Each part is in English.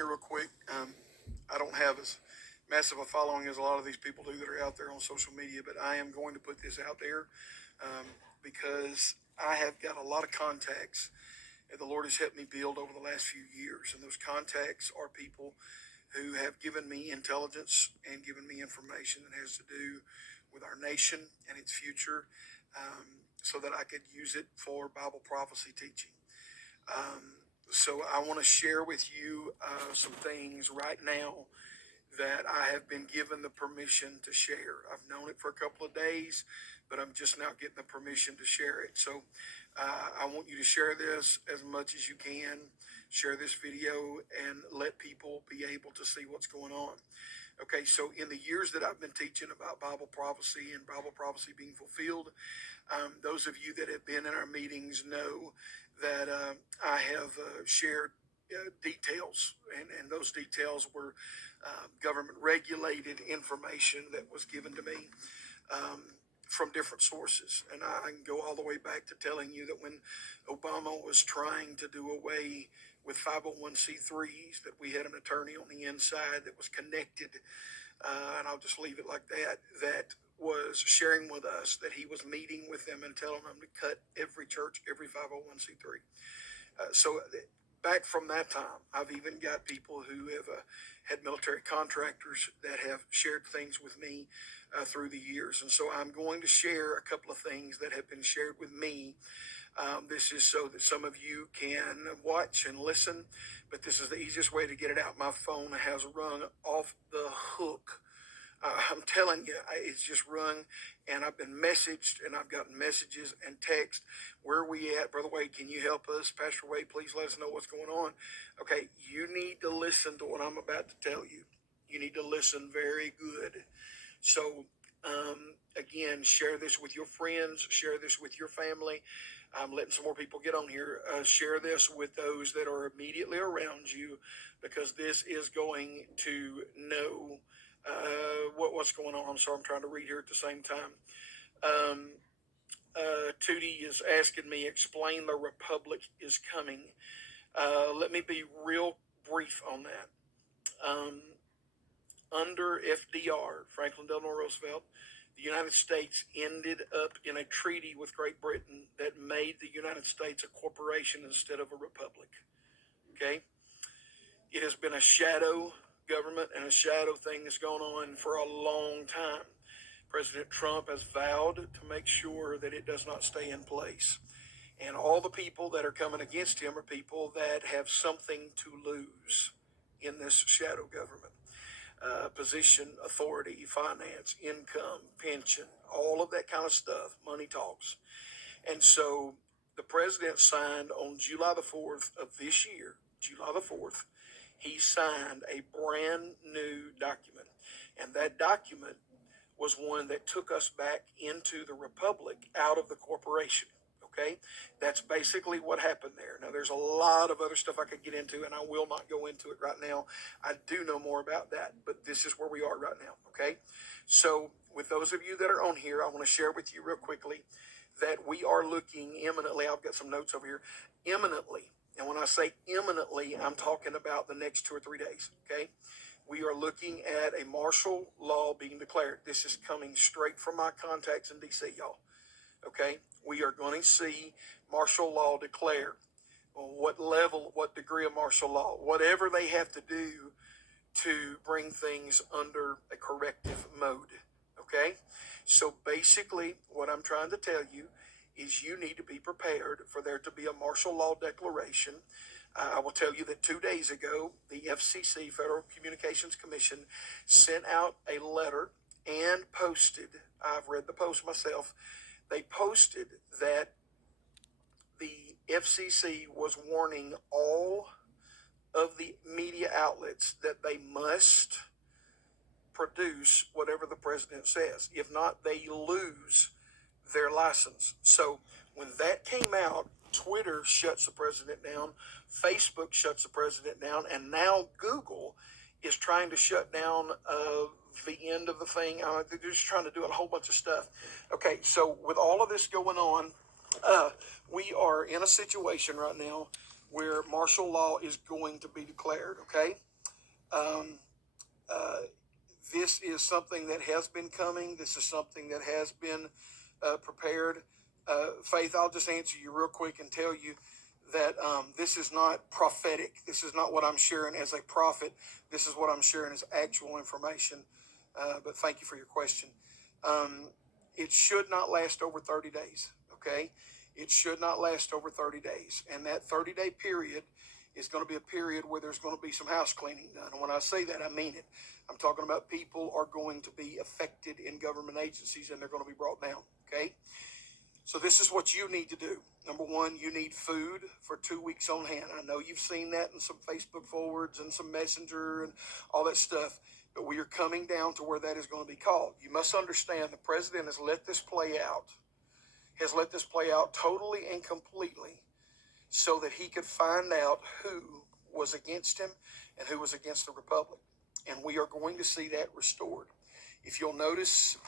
here real quick. I don't have as massive a following as a lot of these people do that are out there on social media, but I am going to put this out there because I have got a lot of contacts that the Lord has helped me build over the last few years. And those contacts are people who have given me intelligence and given me information that has to do with our nation and its future, so that I could use it for Bible prophecy teaching. So I want to share with you some things right now that I have been given the permission to share. I've known it for a couple of days, but I'm just now getting the permission to share it. So I want you to share this as much as you can. Share this video and let people be able to see what's going on. Okay, so in the years that I've been teaching about Bible prophecy and Bible prophecy being fulfilled, those of you that have been in our meetings know that I have shared details, and those details were government regulated information that was given to me from different sources. And I can go all the way back to telling you that when Obama was trying to do away with 501c3s, that we had an attorney on the inside that was connected, and I'll just leave it like that, that was sharing with us that he was meeting with them and telling them to cut every church, every 501c3. So back from that time, I've even got people who have had military contractors that have shared things with me through the years. And so I'm going to share a couple of things that have been shared with me. This is so that some of you can watch and listen, but this is the easiest way to get it out. My phone has rung off the hook. I'm telling you, it's just rung, and I've been messaged, and I've gotten messages and text. Where are we at? Brother Wade, can you help us? Pastor Wade, please let us know what's going on. Okay, you need to listen to what I'm about to tell you. You need to listen very good. So, again, share this with your friends. Share this with your family. I'm letting some more people get on here. Share this with those that are immediately around you, because this is going to know what's going on. I'm sorry, I'm trying to read here at the same time. Tootie is asking me, explain the Republic is coming. Let me be real brief on that. Under FDR, Franklin Delano Roosevelt, the United States ended up in a treaty with Great Britain that made the United States a corporation instead of a republic. Okay? It has been a shadow government and a shadow thing that's gone on for a long time. President Trump has vowed to make sure that it does not stay in place. And all the people that are coming against him are people that have something to lose in this shadow government. Position, authority, finance, income, pension, all of that kind of stuff. Money talks. And so the president signed on July the 4th of this year, July the 4th, he signed a brand new document. And that document was one that took us back into the republic out of the corporation. Okay? That's basically what happened there. Now, there's a lot of other stuff I could get into, and I will not go into it right now. I do know more about that, but this is where we are right now. Okay? So, with those of you that are on here, I want to share with you real quickly that we are looking imminently. I've got some notes over here. Imminently. And when I say imminently, I'm talking about the next 2 or 3 days. Okay? We are looking at a martial law being declared. This is coming straight from my contacts in D.C., y'all. Okay? We are going to see martial law declared. What level, what degree of martial law, whatever they have to do to bring things under a corrective mode. Okay? So basically, what I'm trying to tell you is you need to be prepared for there to be a martial law declaration. I will tell you that 2 days ago, the FCC, Federal Communications Commission, sent out a letter and posted, I've read the post myself, they posted that the FCC was warning all of the media outlets that they must produce whatever the president says. If not, they lose their license. So when that came out, Twitter shuts the president down, Facebook shuts the president down, and now Google is trying to shut down the end of the thing. They're just trying to do a whole bunch of stuff. Okay, so with all of this going on, we are in a situation right now where martial law is going to be declared, okay? Um, uh, this is something that has been coming. This is something that has been prepared. Faith, I'll just answer you real quick and tell you that this is not prophetic. This is not what I'm sharing as a prophet. This is what I'm sharing as actual information. But thank you for your question. Um, it should not last over 30 days, okay? It should not last over 30 days. And that 30-day period is going to be a period where there's going to be some house cleaning done. And when I say that, I mean it. I'm talking about people are going to be affected in government agencies and they're going to be brought down, okay? So this is what you need to do. Number one, you need food for 2 weeks on hand. I know you've seen that in some Facebook forwards and some Messenger and all that stuff, but we are coming down to where that is going to be called. You must understand the president has let this play out totally and completely so that he could find out who was against him and who was against the republic. And we are going to see that restored. If you'll notice,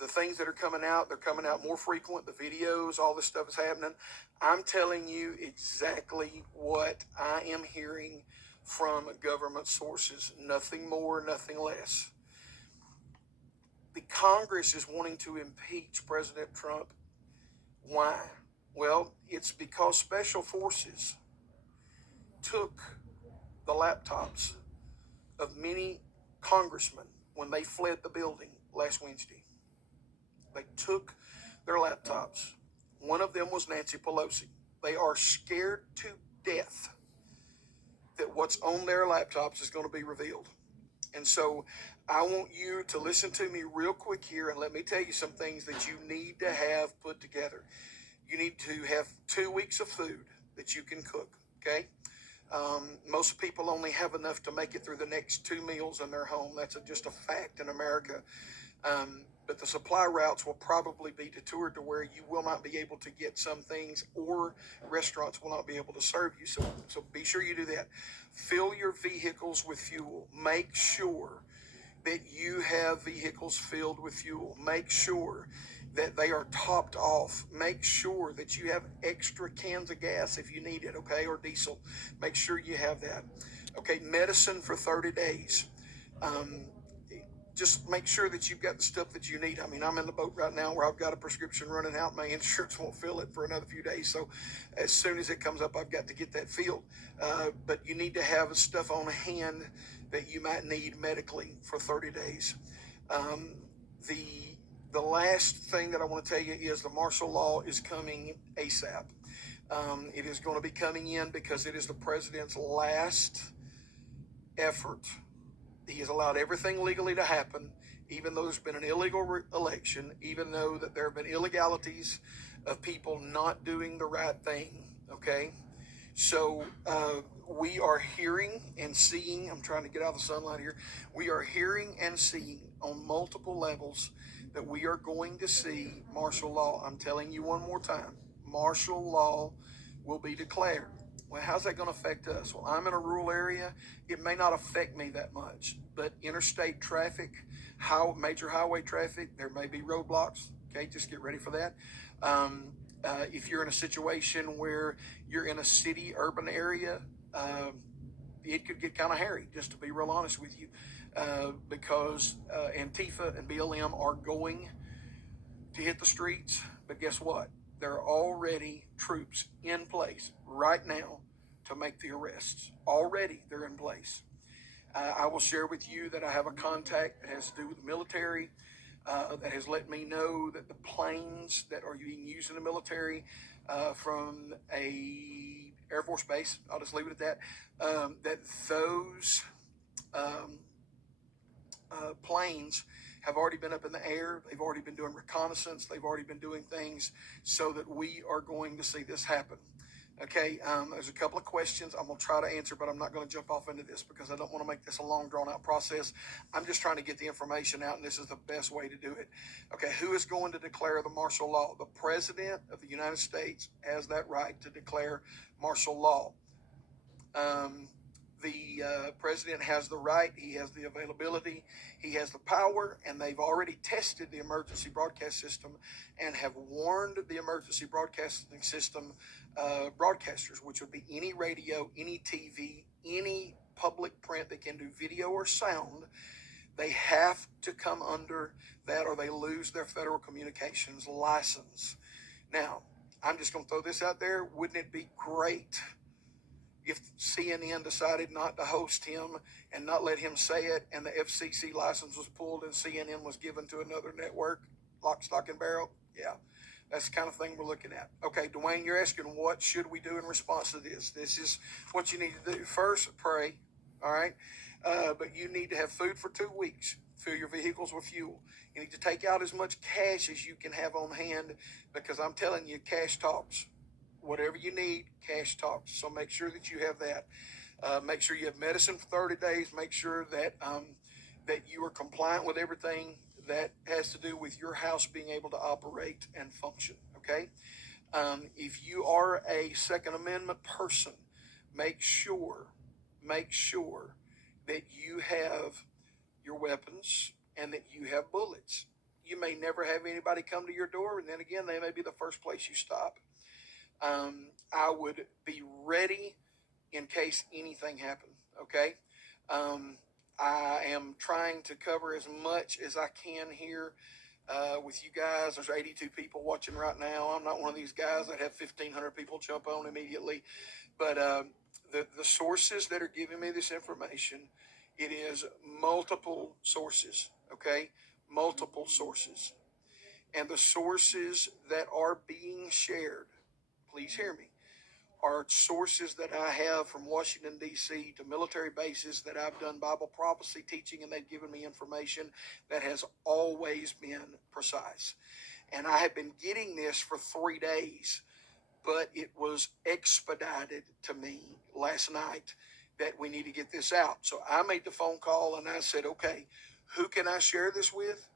the things that are coming out, they're coming out more frequent. The videos, all this stuff is happening. I'm telling you exactly what I am hearing from government sources. Nothing more, nothing less. The Congress is wanting to impeach President Trump. Why? Well, it's because special forces took the laptops of many congressmen when they fled the building last Wednesday. They took their laptops. One of them was Nancy Pelosi. They are scared to death that what's on their laptops is going to be revealed. And so I want you to listen to me real quick here and let me tell you some things that you need to have put together. You need to have 2 weeks of food that you can cook, okay? Most people only have enough to make it through the next 2 meals in their home. That's just a fact in America. But the supply routes will probably be detoured to where you will not be able to get some things, or restaurants will not be able to serve you. So be sure you do that. Fill your vehicles with fuel. Make sure that you have vehicles filled with fuel. Make sure that they are topped off. Make sure that you have extra cans of gas if you need it, okay, or diesel. Make sure you have that. Okay, medicine for 30 days. Just make sure that you've got the stuff that you need. I mean, I'm in the boat right now where I've got a prescription running out. My insurance won't fill it for another few days. So as soon as it comes up, I've got to get that filled. But you need to have stuff on hand that you might need medically for 30 days. The last thing that I want to tell you is the martial law is coming ASAP. It is going to be coming in because it is the president's last effort. He has allowed everything legally to happen, even though there's been an illegal election, even though that there have been illegalities of people not doing the right thing, okay? So we are hearing and seeing, I'm trying to get out of the sunlight here, we are hearing and seeing on multiple levels that we are going to see martial law. I'm telling you one more time, martial law will be declared. Well, how's that going to affect us? Well, I'm in a rural area. It may not affect me that much, but interstate traffic, major highway traffic, there may be roadblocks. Okay, just get ready for that. If you're in a situation where you're in a city, urban area, it could get kind of hairy, just to be real honest with you, because Antifa and BLM are going to hit the streets. But guess what? There are already troops in place right now to make the arrests. Already they're in place. I will share with you that I have a contact that has to do with the military that has let me know that the planes that are being used in the military from a Air Force base, I'll just leave it at that, that those planes have already been up in the air. They've already been doing reconnaissance. They've already been doing things so that we are going to see this happen. Okay, there's a couple of questions I'm going to try to answer, but I'm not going to jump off into this because I don't want to make this a long, drawn-out process. I'm just trying to get the information out, and this is the best way to do it. Okay, who is going to declare the martial law? The President of the United States has that right to declare martial law. The president has the right, he has the availability, he has the power, and they've already tested the emergency broadcast system and have warned the emergency broadcasting system broadcasters, which would be any radio, any TV, any can do video or sound, they have to come under that or they lose their federal communications license. Now, I'm just going to throw this out there. Wouldn't it be great if CNN decided not to host him and not let him say it, and the FCC license was pulled and CNN was given to another network, lock, stock, and barrel? Yeah, that's the kind of thing we're looking at. Okay, Dwayne, you're asking what should we do in response to this? This is what you need to do. First, pray, all right? But you need to have food for 2 weeks. Fill your vehicles with fuel. You need to take out as much cash as you can have on hand, because I'm telling you, cash talks. Whatever you need, cash talks. So make sure that you have that. Make sure you have medicine for 30 days. Make sure that that you are compliant with everything that has to do with your house being able to operate and function. Okay. If you are a Second Amendment person, make sure that you have your weapons and that you have bullets. You may never have anybody come to your door, and then again, they may be the first place you stop. I would be ready in case anything happened. Okay. I am trying to cover as much as I can here with you guys. There's 82 people watching right now. I'm not one of these guys that have 1,500 people jump on immediately. But the sources that are giving me this information, it is multiple sources. Okay. Multiple sources. And the sources that are being shared, please hear me, are sources that I have from Washington, D.C. to military bases that I've done Bible prophecy teaching, and they've given me information that has always been precise. And I have been getting this for 3 days, but it was expedited to me last night that we need to get this out. So I made the phone call and I said, okay, who can I share this with?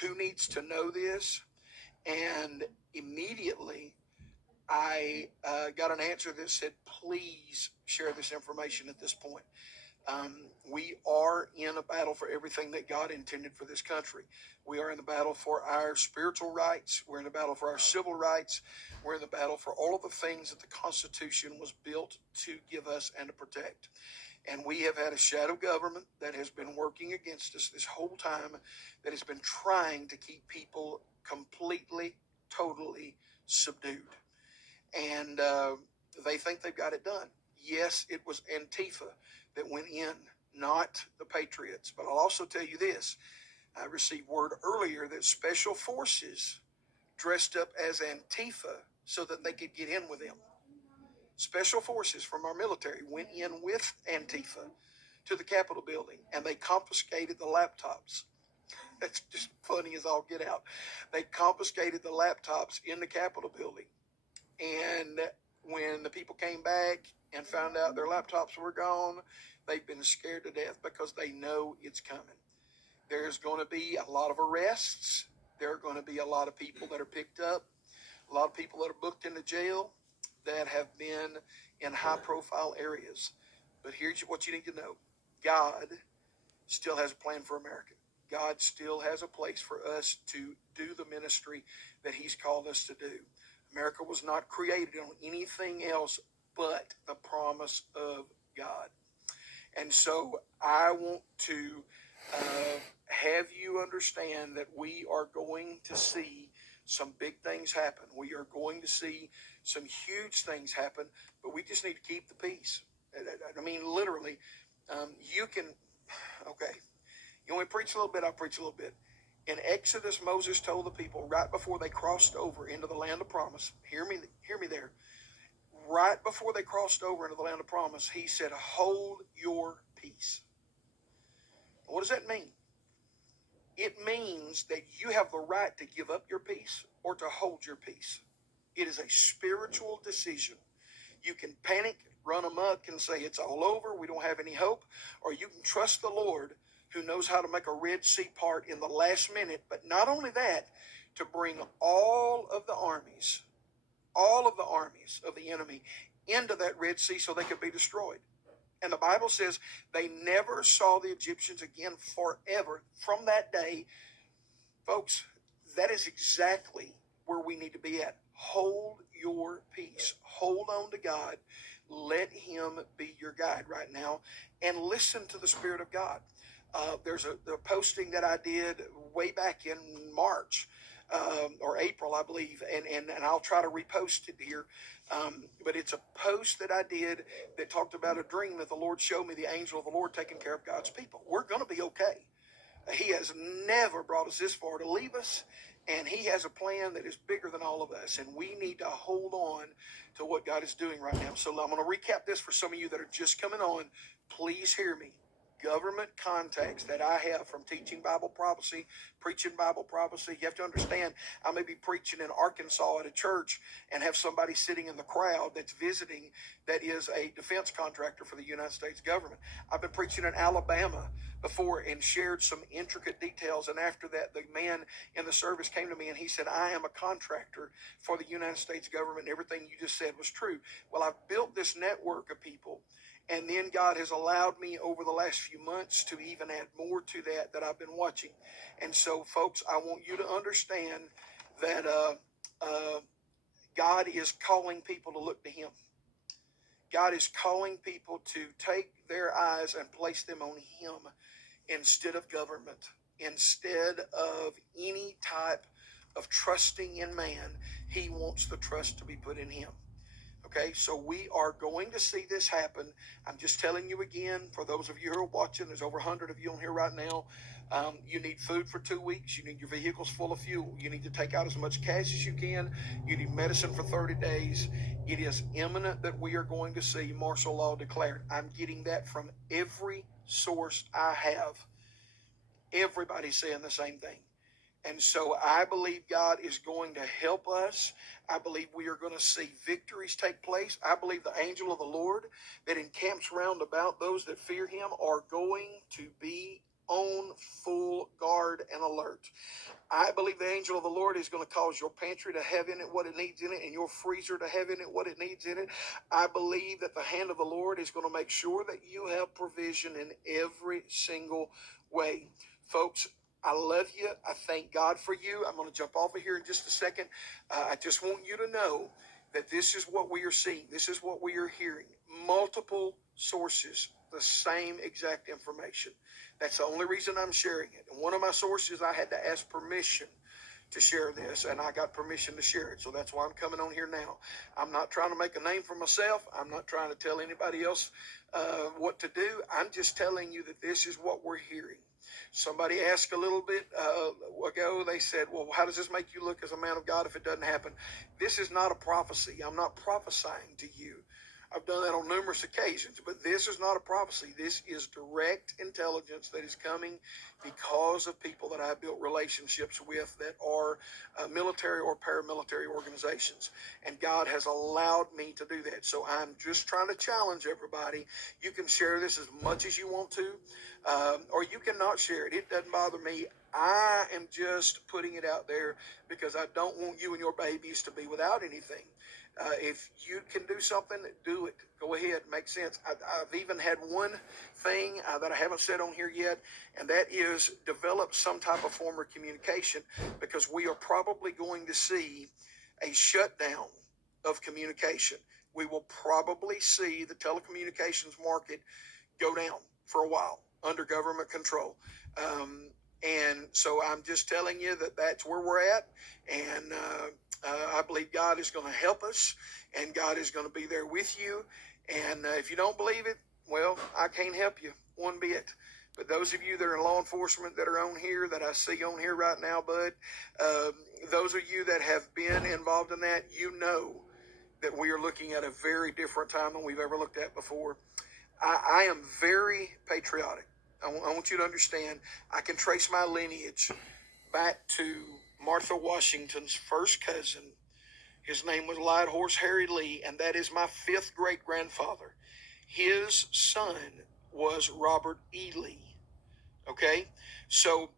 Who needs to know this? And immediately I got an answer that said, please share this information at this point. We are in a battle for everything that God intended for this country. We are in the battle for our spiritual rights. We're in the battle for our civil rights. We're in the battle for all of the things that the Constitution was built to give us and to protect. And we have had a shadow government that has been working against us this whole time, that has been trying to keep people completely, totally subdued. And they think they've got it done. Yes, it was Antifa that went in, not the Patriots. But I'll also tell you this. I received word earlier that special forces dressed up as Antifa so that they could get in with them. Special forces from our military went in with Antifa to the Capitol building, and they confiscated the laptops. That's just funny as all get out. They confiscated the laptops in the Capitol building. And when the people came back and found out their laptops were gone, they've been scared to death because they know it's coming. There's going to be a lot of arrests. There are going to be a lot of people that are picked up, a lot of people that are booked into jail that have been in high-profile areas. But here's what you need to know. God still has a plan for America. God still has a place for us to do the ministry that he's called us to do. America was not created on anything else but the promise of God. And so I want to have you understand that we are going to see some big things happen. We are going to see some huge things happen, but we just need to keep the peace. I mean, literally, you can, okay, you want me to preach a little bit, I'll preach a little bit. In Exodus, Moses told the people right before they crossed over into the land of promise, hear me there, right before they crossed over into the land of promise, he said, hold your peace. What does that mean? It means that you have the right to give up your peace or to hold your peace. It is a spiritual decision. You can panic, run amok, and say it's all over, we don't have any hope, or you can trust the Lord who knows how to make a Red Sea part in the last minute, but not only that, to bring all of the armies of the enemy into that Red Sea so they could be destroyed. And the Bible says they never saw the Egyptians again forever. From that day, folks, that is exactly where we need to be at. Hold your peace. Hold on to God. Let him be your guide right now and listen to the Spirit of God. There's a posting that I did way back in March or April, I believe, and I'll try to repost it here. But it's a post that I did that talked about a dream that the Lord showed me, the angel of the Lord taking care of God's people. We're going to be okay. He has never brought us this far to leave us, and he has a plan that is bigger than all of us, and we need to hold on to what God is doing right now. So I'm going to recap this for some of you that are just coming on. Please hear me. Government contacts that I have from teaching Bible prophecy, preaching Bible prophecy. You have to understand, I may be preaching in Arkansas at a church and have somebody sitting in the crowd that's visiting that is a defense contractor for the United States government. I've been preaching in Alabama before and shared some intricate details. And after that, the man in the service came to me and he said, I am a contractor for the United States government. And everything you just said was true. Well, I've built this network of people. And then God has allowed me over the last few months to even add more to that I've been watching. And so, folks, I want you to understand that God is calling people to look to him. God is calling people to take their eyes and place them on him instead of government, instead of any type of trusting in man. He wants the trust to be put in him. Okay, so we are going to see this happen. I'm just telling you again, for those of you who are watching, there's over 100 of you on here right now. You need food for 2 weeks. You need your vehicles full of fuel. You need to take out as much cash as you can. You need medicine for 30 days. It is imminent that we are going to see martial law declared. I'm getting that from every source I have. Everybody's saying the same thing. And so I believe God is going to help us. I believe we are going to see victories take place. I believe the angel of the Lord that encamps round about those that fear him are going to be on full guard and alert. I believe the angel of the Lord is going to cause your pantry to have in it what it needs in it and your freezer to have in it what it needs in it. I believe that the hand of the Lord is going to make sure that you have provision in every single way. Folks, I love you. I thank God for you. I'm going to jump off of here in just a second. I just want you to know that this is what we are seeing. This is what we are hearing. Multiple sources, the same exact information. That's the only reason I'm sharing it. And one of my sources, I had to ask permission to share this, and I got permission to share it. So that's why I'm coming on here now. I'm not trying to make a name for myself. I'm not trying to tell anybody else what to do. I'm just telling you that this is what we're hearing. Somebody asked a little bit ago, they said, well, how does this make you look as a man of God if it doesn't happen? This is not a prophecy. I'm not prophesying to you. I've done that on numerous occasions, but this is not a prophecy. This is direct intelligence that is coming because of people that I've built relationships with that are military or paramilitary organizations. And God has allowed me to do that. So I'm just trying to challenge everybody. You can share this as much as you want to, or you cannot share it. It doesn't bother me. I am just putting it out there because I don't want you and your babies to be without anything. If you can do something, do it. Go ahead. Makes sense. I've even had one thing that I haven't said on here yet, and that is develop some type of form of communication, because we are probably going to see a shutdown of communication. We will probably see the telecommunications market go down for a while under government control. And so I'm just telling you that that's where we're at. And I believe God is going to help us, and God is going to be there with you. And if you don't believe it, well, I can't help you one bit. But those of you that are in law enforcement that are on here, that I see on here right now, bud, those of you that have been involved in that, you know that we are looking at a very different time than we've ever looked at before. I am very patriotic. I want you to understand, I can trace my lineage back to Martha Washington's first cousin. His name was Light Horse Harry Lee, and that is my fifth great-grandfather. His son was Robert E. Lee. Okay? So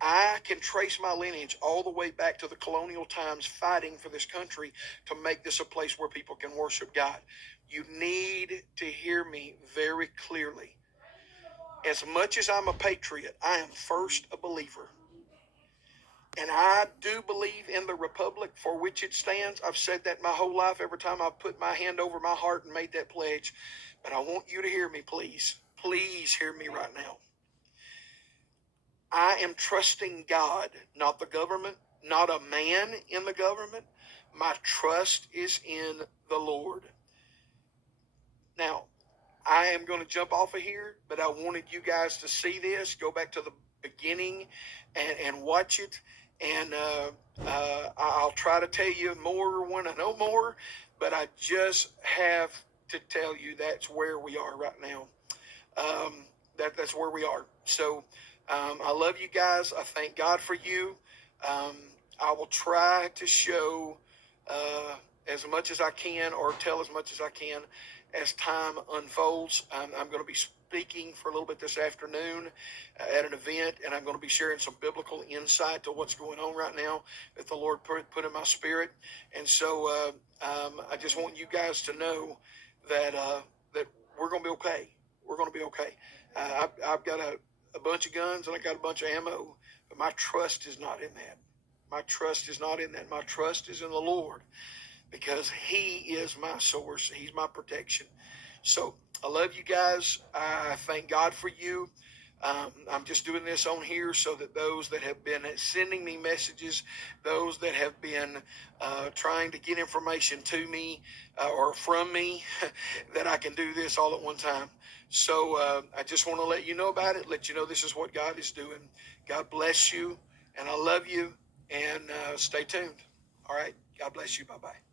I can trace my lineage all the way back to the colonial times, fighting for this country to make this a place where people can worship God. You need to hear me very clearly. As much as I'm a patriot, I am first a believer. And I do believe in the republic for which it stands. I've said that my whole life every time I've put my hand over my heart and made that pledge. But I want you to hear me, please. Please hear me right now. I am trusting God, not the government, not a man in the government. My trust is in the Lord. Now, I am going to jump off of here, but I wanted you guys to see this. Go back to the beginning and watch it. And I'll try to tell you more when I know more, but I just have to tell you that's where we are right now. That's where we are. So I love you guys. I thank God for you. Um, I will try to show as much as I can or tell as much as I can as time unfolds. I'm going to be speaking for a little bit this afternoon at an event, and I'm going to be sharing some biblical insight to what's going on right now that the Lord put in my spirit. And so I just want you guys to know that that we're going to be okay. We're going to be okay. I've got a bunch of guns and I got a bunch of ammo, but my trust is not in that. My trust is not in that. My trust is in the Lord because He is my source. He's my protection. So I love you guys. I thank God for you. I'm just doing this on here so that those that have been sending me messages, those that have been trying to get information to me or from me, that I can do this all at one time. So I just want to let you know about it, let you know this is what God is doing. God bless you, and I love you, and stay tuned. All right. God bless you. Bye-bye.